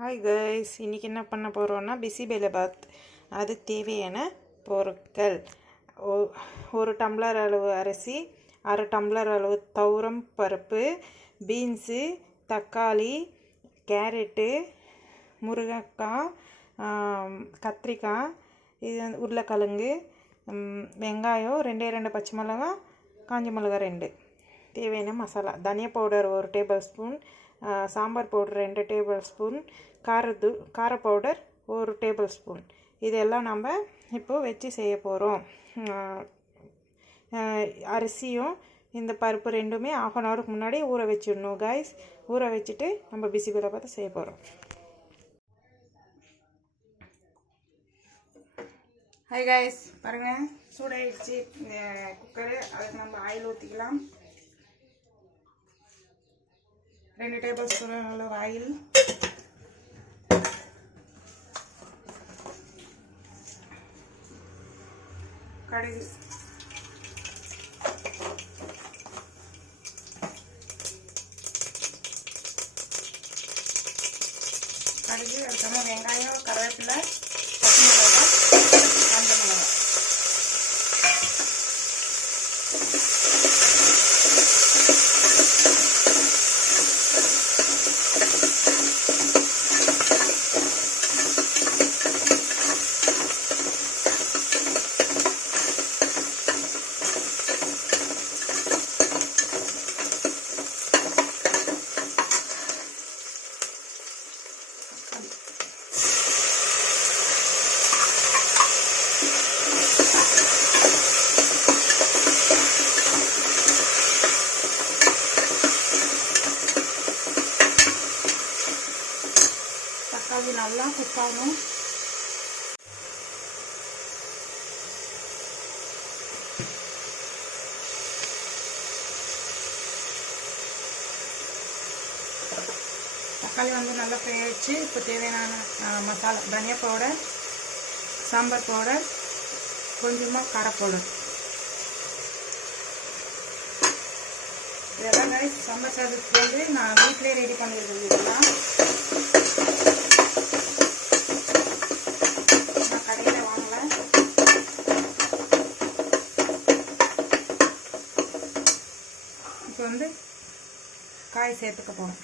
Hi guys, இன்றைக்கி என்ன பண்ண போகிறோன்னா பிசிபெலபாத். அது தேவையான பொருட்கள்: ஒரு டம்ளர் அளவு அரிசி, அரை டம்ளர் அளவு துவரம் பருப்பு, பீன்ஸு, தக்காளி, கேரட்டு, முருங்கைக்காய், கத்திரிக்காய், இது உருளைக்கிழங்கு, வெங்காயம், 2 பச்சை மிளகா, காஞ்ச மிளகா 2. தேவையான மசாலா: தனியா powder 1 table spoon, sambar powder 2 table spoon, கார பவுடர் 1 டேபிள் ஸ்பூன். இதெல்லாம் நம்ம இப்போது வச்சு செய்ய போகிறோம். அரிசியும் இந்த பருப்பு ரெண்டுமே 1/2 ஹவருக்கு முன்னாடி ஊற வச்சிடணும் கைஸ். ஊற வச்சுட்டு நம்ம பிசிபெலபாத் செய்ய போகிறோம். ஹாய் கைஸ், பாருங்கள், சூடாயிடுச்சு குக்கரு. அதுக்கு நம்ம ஆயில் ஊற்றிக்கலாம். 2 டேபிள் ஸ்பூன் அளவு ஆயில், கடுகு, அதுக்கப்புறம் வெங்காயம், கருவேப்பிலை, பச்சை மிளகாய், காஞ்ச மிளகாய். தக்காளி நல்லா குக் ஆகணும். தக்காளி நல்லா ஃப்ரை ஆயிடுச்சு. இப்போ தேவையான மசாலா: தனியா பவுடர், சாம்பார் பவுடர், கொஞ்சமாக கார பவுடர். இதெல்லாம் கைஸ் சாம்பார் சாதத்துக்கு நான் வீட்டிலே ரெடி பண்ணிடுறது. இதெல்லாம் நான் கடையில் வாங்கலை. இப்போ காய் சேர்த்துக்க போகிறோம்.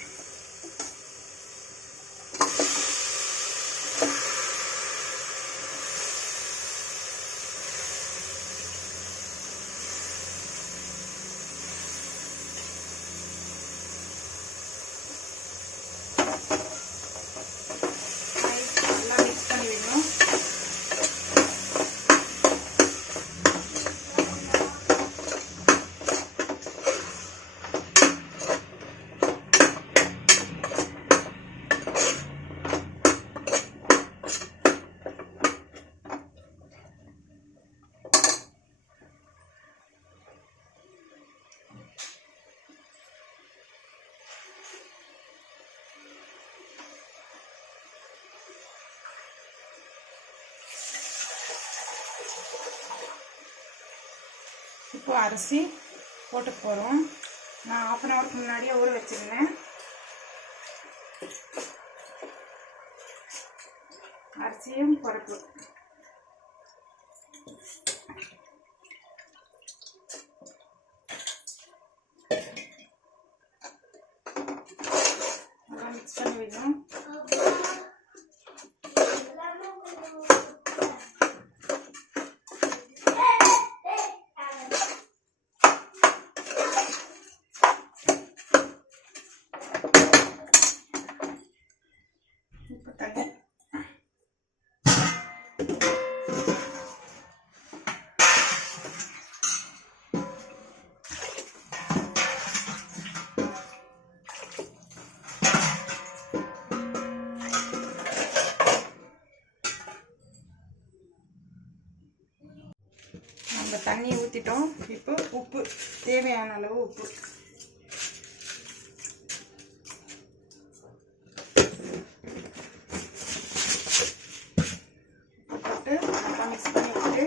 இப்போ அரிசி போட்டு போகிறோம். நான் 1/2 ஹவருக்கு முன்னாடியே ஊற வச்சுருந்தேன். அரிசியும் பருப்பு நல்லா மிக்ஸ் பண்ணி வைக்கணும். நம்ம தண்ணி ஊற்றிட்டோம். இப்போ உப்பு, தேவையான அளவு உப்பு போட்டு நல்லா மிக்ஸ் பண்ணி விட்டு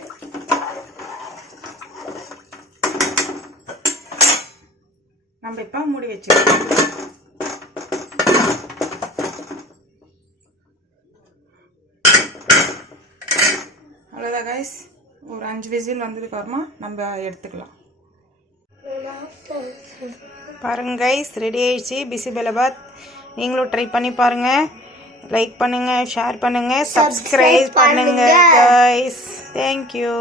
நம்ம இப்போ மூடி வச்சுருக்கோம். அவ்வளோதான் கைஸ், ஒரு 5 விசில் வந்ததுக்கப்புறமா நம்ம எடுத்துக்கலாம். பாருங்க கைஸ், ரெடி ஆயிடுச்சு பிசிபெலபாத். நீங்களும் ட்ரை பண்ணி பாருங்கள். லைக் பண்ணுங்கள், ஷேர் பண்ணுங்கள், சப்ஸ்கிரைப் பண்ணுங்கள் கைஸ். தேங்க்யூ.